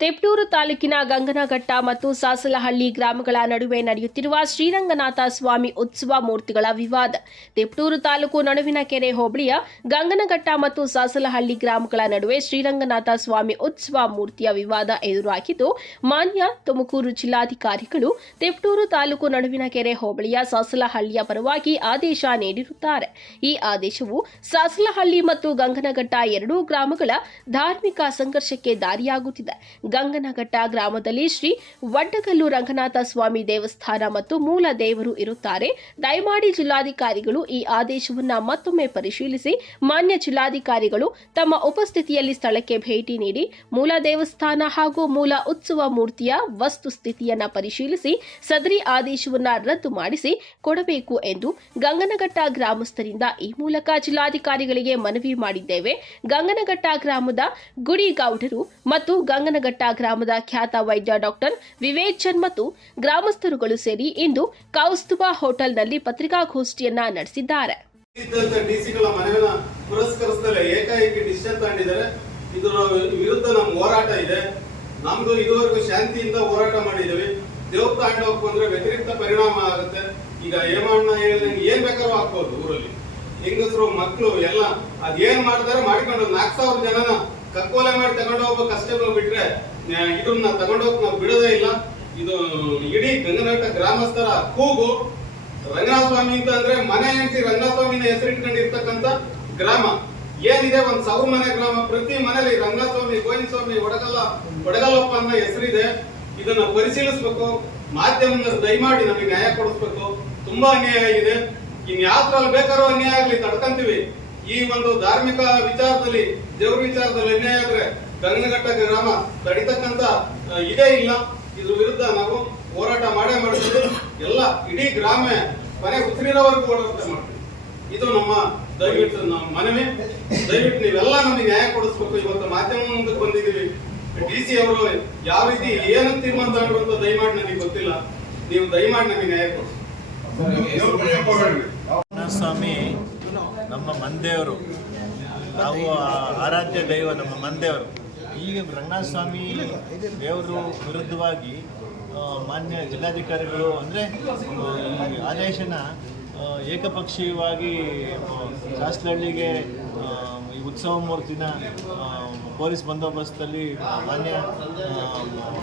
ತಿಪಟೂರು ತಾಲೂಕಿನ ಗಂಗನಘಟ್ಟ ಮತ್ತು ಸಾಸಲಹಳ್ಳಿ ಗ್ರಾಮಗಳ ನಡುವೆ ನಡೆಯುತ್ತಿರುವ ಶ್ರೀರಂಗನಾಥ ಸ್ವಾಮಿ ಉತ್ಸವ ಮೂರ್ತಿಗಳ ವಿವಾದ. ತಿಪಟೂರು ತಾಲೂಕು ನಡುವಿನಕೆರೆ ಹೋಬಳಿಯ ಗಂಗನಘಟ್ಟ ಮತ್ತು ಸಾಸಲಹಳ್ಳಿ ಗ್ರಾಮಗಳ ನಡುವೆ ಶ್ರೀರಂಗನಾಥ ಸ್ವಾಮಿ ಉತ್ಸವ ಮೂರ್ತಿಯ ವಿವಾದ ಎದುರಾಗಿದ್ದು, ಮಾನ್ಯ ತುಮಕೂರು ಜಿಲ್ಲಾಧಿಕಾರಿಗಳು ತಿಪಟೂರು ತಾಲೂಕು ನಡುವಿನಕೆರೆ ಹೋಬಳಿಯ ಸಾಸಲಹಳ್ಳಿಯ ಪರವಾಗಿ ಆದೇಶ ನೀಡಿರುತ್ತಾರೆ. ಈ ಆದೇಶವು ಸಾಸಲಹಳ್ಳಿ ಮತ್ತು ಗಂಗನಘಟ್ಟ ಎರಡೂ ಗ್ರಾಮಗಳ ಧಾರ್ಮಿಕ ಸಂಘರ್ಷಕ್ಕೆ ದಾರಿಯಾಗುತ್ತಿದೆ. ಗಂಗನಘಟ್ಟ ಗ್ರಾಮದಲ್ಲಿ ಶ್ರೀ ವಡ್ಡಗಲ್ಲು ರಂಗನಾಥ ಸ್ವಾಮಿ ದೇವಸ್ಥಾನ ಮತ್ತು ಮೂಲ ದೇವರು ಇರುತ್ತಾರೆ. ದಯಮಾಡಿ ಜಿಲ್ಲಾಧಿಕಾರಿಗಳು ಈ ಆದೇಶವನ್ನು ಮತ್ತೊಮ್ಮೆ ಪರಿಶೀಲಿಸಿ ಮಾನ್ಯ ಜಿಲ್ಲಾಧಿಕಾರಿಗಳು ತಮ್ಮ ಉಪಸ್ಥಿತಿಯಲ್ಲಿ ಸ್ಥಳಕ್ಕೆ ಭೇಟಿ ನೀಡಿ ಮೂಲ ದೇವಸ್ಥಾನ ಹಾಗೂ ಮೂಲ ಉತ್ಸವ ಮೂರ್ತಿಯ ವಸ್ತುಸ್ಥಿತಿಯನ್ನು ಪರಿಶೀಲಿಸಿ ಸದರಿ ಆದೇಶವನ್ನು ರದ್ದು ಮಾಡಿಸಿ ಕೊಡಬೇಕು ಎಂದು ಗಂಗನಘಟ್ಟ ಗ್ರಾಮಸ್ಥರಿಂದ ಈ ಮೂಲಕ ಜಿಲ್ಲಾಧಿಕಾರಿಗಳಿಗೆ ಮನವಿ ಮಾಡಿದ್ದೇವೆ. ಗಂಗನಘಟ್ಟ ಗ್ರಾಮದ ಗುಡಿಗೌಡರು ಮತ್ತು ಗಂಗನಘಟ್ಟ ಗ್ರಾಮದ ಖ್ಯಾತ ವೈದ್ಯ ಡಾಕ್ಟರ್ ವಿವೇಚನ್ ಮತ್ತು ಗ್ರಾಮಸ್ಥರುಗಳು ಸೇರಿ ಇಂದು ಕೌಸ್ತುಭ ಹೋಟೆಲ್ನಲ್ಲಿ ಪತ್ರಿಕಾಗೋಷ್ಠಿಯನ್ನ ನಡೆಸಿದ್ದಾರೆ. ಡಿಸಿಗಳ ಮನವಿನ ಪುರಸ್ಕರಿಸಲು ಏಕಾಏಕಿ ಡಿಸಿಷನ್ ತಗೊಂಡಿದ್ದಾರೆ. ಇದರ ವಿರುದ್ಧ ನಮ್ಮ ಹೋರಾಟ ಇದೆ. ನಮ್ದು ಇದುವರೆಗೂ ಶಾಂತಿಯಿಂದ ಹೋರಾಟ ಮಾಡಿದ್ದೀವಿ. ದೇವ್ರ ತಾಂಡ ಹೋಗ್ಕೊಂಡ್ರೆ ವ್ಯತಿರಿಕ್ತ ಪರಿಣಾಮ ಆಗುತ್ತೆ. ಈಗ ಏಮಣ್ಣ ಹೇಳಿದಂಗೆ ಏನ್ ಬೇಕಾದ್ರೂ ಹಾಕ್ಬೋದು. ಊರಲ್ಲಿ ಹೆಂಗಸರು ಮಕ್ಕಳು ಎಲ್ಲ ಅದೇನ್ ಮಾಡ್ತಾರೆ ಮಾಡಿಕೊಂಡು 4,000 ಜನನ ಕಕ್ಕೋಲೆ ಮಾಡಿ ತಗೊಂಡು ಹೋಗ್ಬೇಕು ಅಷ್ಟೇ ಬಿಟ್ರೆ ಇದನ್ನ ತಗೊಂಡೋಗಿ ನಾವು ಬಿಡೋದೇ ಇಲ್ಲ. ಇದು ಇಡೀ ಗಂಗನಘಟ್ಟ ಗ್ರಾಮಸ್ಥರ ಕೂಗು. ರಂಗನಾಥ ಸ್ವಾಮಿ ಅಂತ ಅಂದ್ರೆ ಮನೆ ಹೆಂಡತಿ ರಂಗನಾಥ ಸ್ವಾಮಿನ ಹೆಸರಿಟ್ಕೊಂಡಿರ್ತಕ್ಕಂಥ ಗ್ರಾಮ ಏನಿದೆ. 1,000 ಮನೆ ಗ್ರಾಮ. ಪ್ರತಿ ಮನೆಯಲ್ಲಿ ರಂಗನಾಥ ಸ್ವಾಮಿ, ಗೋವಿಂದ ಸ್ವಾಮಿ, ಒಡಗಲ್ಲಪ್ಪ ಅನ್ನೋ ಹೆಸರಿದೆ. ಇದನ್ನ ಪರಿಶೀಲಿಸಬೇಕು. ಮಾಧ್ಯಮದವರು ದಯಮಾಡಿ ನಮಗೆ ನ್ಯಾಯ ಕೊಡಿಸ್ಬೇಕು. ತುಂಬಾ ಅನ್ಯಾಯ ಆಗಿದೆ. ಇನ್ ಯಾವ್ದ್ರಲ್ಲಿ ಬೇಕಾದ್ರೂ ಅನ್ಯಾಯ ಆಗ್ಲಿ ತಡ್ಕಂತೀವಿ. ಈ ಒಂದು ಧಾರ್ಮಿಕ ವಿಚಾರದಲ್ಲಿ, ದೇವ್ರ ವಿಚಾರದಲ್ಲಿ ಅನ್ಯಾಯ ಆದ್ರೆ ಗಂಗನಘಟ್ಟ ಗ್ರಾಮ ತಡಿತಕ್ಕಂತ ಇದೇ ಇಲ್ಲ. ಇದ್ರ ವಿರುದ್ಧ ನಾವು ಹೋರಾಟ ಮಾಡೇ ಮಾಡ್ತೀವಿ. ಎಲ್ಲ ಇಡೀ ಗ್ರಾಮ ಮನೆ ಉಸಿರಿರೋವರೆಗೂ ಹೋರಾಟ ಮಾಡ್ತೀವಿ. ಇದು ನಮ್ಮ ದಯವಿಟ್ಟು ನಮ್ಮ ಮನವಿ. ದಯವಿಟ್ಟು ನೀವೆಲ್ಲ ನಮಗೆ ನ್ಯಾಯ ಕೊಡಿಸ್ಬೇಕು. ಇವತ್ತು ಮಾಧ್ಯಮ ಮುಂದಕ್ಕೆ ಬಂದಿದ್ದೀವಿ. ಡಿಸಿ ಅವರು ಯಾವ ರೀತಿ ಏನು ತೀರ್ಮಾನ ತಗೊಂಡ್ರು ಅಂತ ದಯಮಾಡಿ ನನಗೆ ಗೊತ್ತಿಲ್ಲ. ನೀವು ದಯಮಾಡಿ ನಮಗೆ ನ್ಯಾಯ ಕೊಡಿಸಿ. ಸ್ವಾಮಿ ನಮ್ಮ ಮಂದೇವರು, ನಾವು ಆರಾಧ್ಯ ದೈವ ನಮ್ಮ ಮಂದೇವರು. ಈಗ ರಂಗನಾಥ ಸ್ವಾಮಿ ದೇವರು ವಿರುದ್ಧವಾಗಿ ಮಾನ್ಯ ಜಿಲ್ಲಾಧಿಕಾರಿಗಳು ಅಂದರೆ ಈ ಆದೇಶನ ಏಕಪಕ್ಷೀಯವಾಗಿ ಸಾಸಲಹಳ್ಳಿಗೆ ಈ ಉತ್ಸವ ಮೂರ್ತಿನ ಪೊಲೀಸ್ ಬಂದೋಬಸ್ತಲ್ಲಿ ಮಾನ್ಯ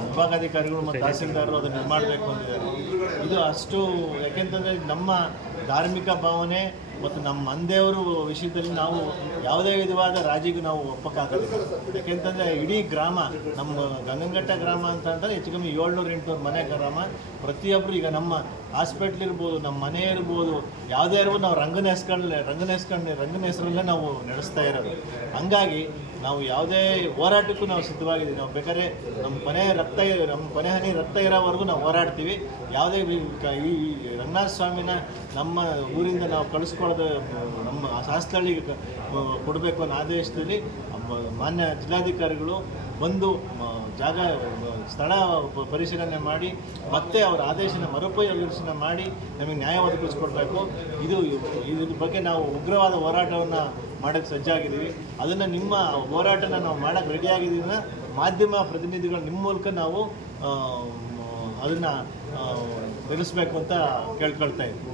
ವಿಭಾಗಾಧಿಕಾರಿಗಳು ಮತ್ತು ತಹಸೀಲ್ದಾರರು ಅದನ್ನು ಮಾಡಬೇಕು ಅಂತಿದ್ದಾರೆ. ಇದು ಅಷ್ಟು ಯಾಕೆಂತಂದರೆ ನಮ್ಮ ಧಾರ್ಮಿಕ ಭಾವನೆ ಮತ್ತು ನಮ್ಮ ಮಂದೇವರು ವಿಷಯದಲ್ಲಿ ನಾವು ಯಾವುದೇ ವಿಧವಾದ ರಾಜಿಗೂ ನಾವು ಒಪ್ಪಕ್ಕಾಗಲ್ಲ. ಯಾಕೆಂತಂದರೆ ಇಡೀ ಗ್ರಾಮ ನಮ್ಮ ಗಂಗನಘಟ್ಟ ಗ್ರಾಮ ಅಂತಂದರೆ ಹೆಚ್ಚು ಕಮ್ಮಿ 700-800 ಮನೆ ಗ್ರಾಮ. ಪ್ರತಿಯೊಬ್ಬರು ಈಗ ನಮ್ಮ ಹಾಸ್ಪಿಟ್ಲ್ ಇರ್ಬೋದು, ನಮ್ಮ ಮನೆ ಇರ್ಬೋದು, ಯಾವುದೇ ಇರ್ಬೋದು, ನಾವು ರಂಗನ ಹೆಸರಲ್ಲೇ ನಾವು ನಡೆಸ್ತಾ ಇರೋದು. ಹಂಗಾಗಿ ನಾವು ಯಾವುದೇ ಹೋರಾಟಕ್ಕೂ ನಾವು ಸಿದ್ಧವಾಗಿದ್ದೀವಿ. ನಾವು ಬೇಕಾದ್ರೆ ನಮ್ಮ ಕೊನೆ ಹನಿ ರಕ್ತ ಇರೋವರೆಗೂ ನಾವು ಹೋರಾಡ್ತೀವಿ. ಯಾವುದೇ ಈ ರಂಗನಾಥ ಸ್ವಾಮಿನ ನಮ್ಮ ಊರಿಂದ ನಾವು ಕಳಿಸ್ಕೊಡೋದು ನಮ್ಮ ಸಾಸಲಹಳ್ಳಿಗೆ ಕೊಡಬೇಕು ಅನ್ನೋ ಆದೇಶದಲ್ಲಿ ಮಾನ್ಯ ಜಿಲ್ಲಾಧಿಕಾರಿಗಳು ಬಂದು ಸ್ಥಳ ಪರಿಶೀಲನೆ ಮಾಡಿ ಮತ್ತೆ ಅವರ ಆದೇಶನ ಮರುಪರಿಶೀಲನೆ ಮಾಡಿ ನಮಗೆ ನ್ಯಾಯ ಒದಗಿಸ್ಕೊಡ್ಬೇಕು. ಇದ್ರ ಬಗ್ಗೆ ನಾವು ಉಗ್ರವಾದ ಹೋರಾಟವನ್ನು ಮಾಡೋಕ್ಕೆ ಸಜ್ಜಾಗಿದ್ದೀವಿ. ಅದನ್ನು ನಿಮ್ಮ ಹೋರಾಟನ ನಾವು ಮಾಡೋಕ್ಕೆ ರೆಡಿಯಾಗಿದ್ದೀವಿ. ಮಾಧ್ಯಮ ಪ್ರತಿನಿಧಿಗಳು ನಿಮ್ಮ ಮೂಲಕ ನಾವು ಅದನ್ನು ನಿಲ್ಲಿಸಬೇಕು ಅಂತ ಕೇಳ್ಕೊಳ್ತಾ ಇದ್ದೀವಿ.